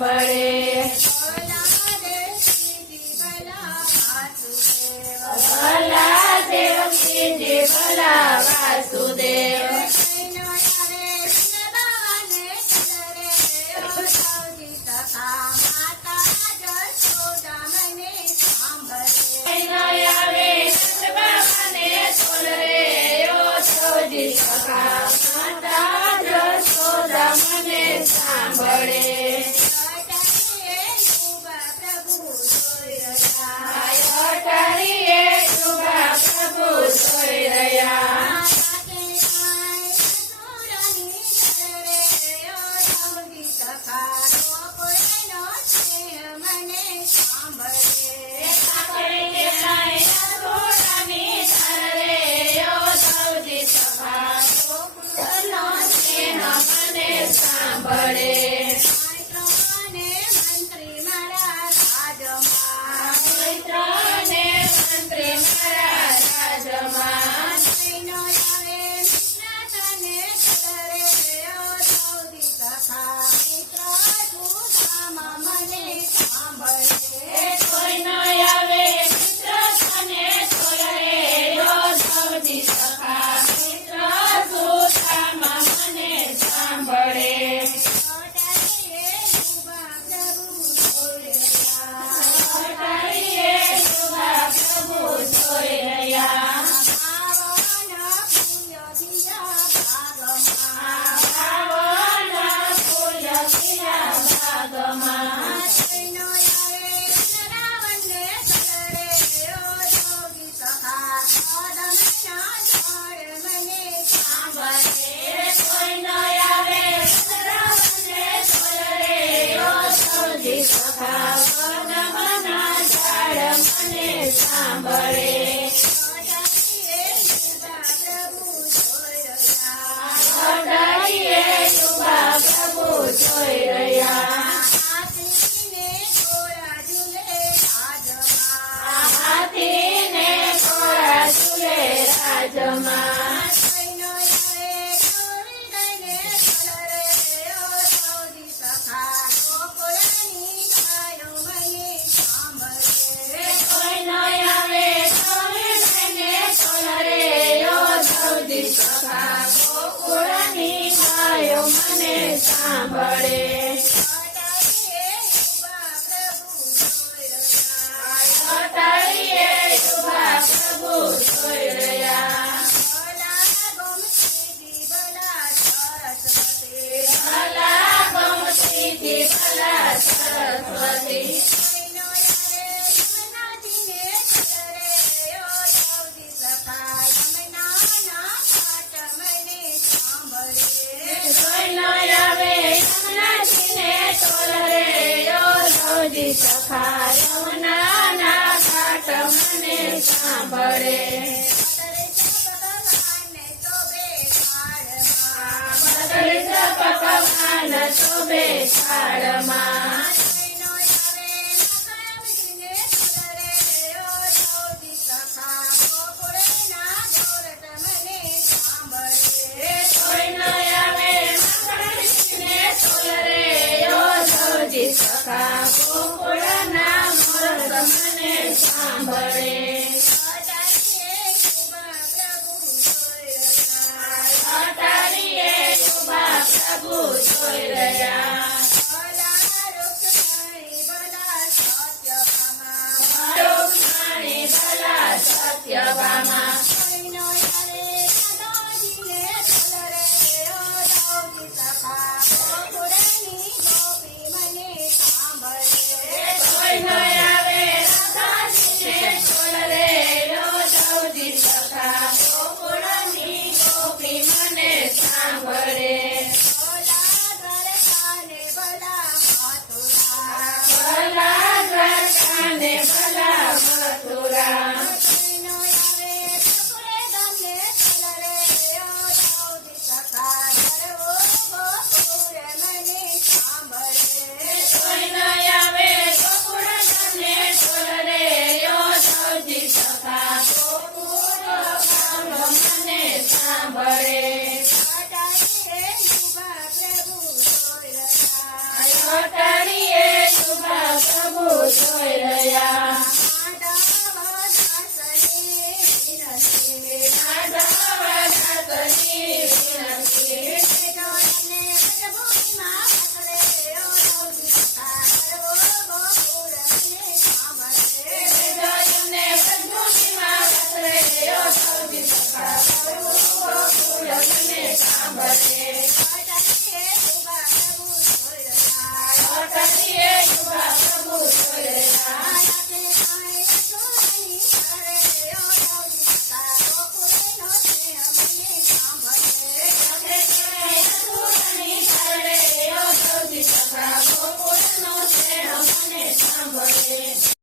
સાંભળે. ભલા દેવકીજી ભલા વાસુદેવ. સખા માતા જશોદા મને સાંભળે. અટારીએ શુભા પ્રભુ સોઈ રહ્યા. સાંભળે. મંત્રી મારા રાજમાં. કોઈનો આવે મિત્ર તને છોડે. સૌથી સખા મિત્ર સુધામા મને સાંભળે. સાંભળે. અટારીએ શુભા પ્રભુ જોઈ રહ્યા. હાથીને ઘોડા ઝૂલે રાજમાં. સખા ગોકુળની ગાયો મને સાંભળે. અટારીએ શુભા પ્રભુ જોઈ રહ્યા. ભલા ગમતીથી ભલા સરસ્વતી. સખા યમુનાના ઘાટ મને સાંભળે. ભગવાન શોભે થાળમાં. સખા ગોકુળના મૂરત મને સાંભળે. અટારીએ શુભા પ્રભુ જોઈ રહ્યા. રૂક્ષ્મણી ભલા સત્યભામા. સાંભળે. અટારીએ સોય રહ્યા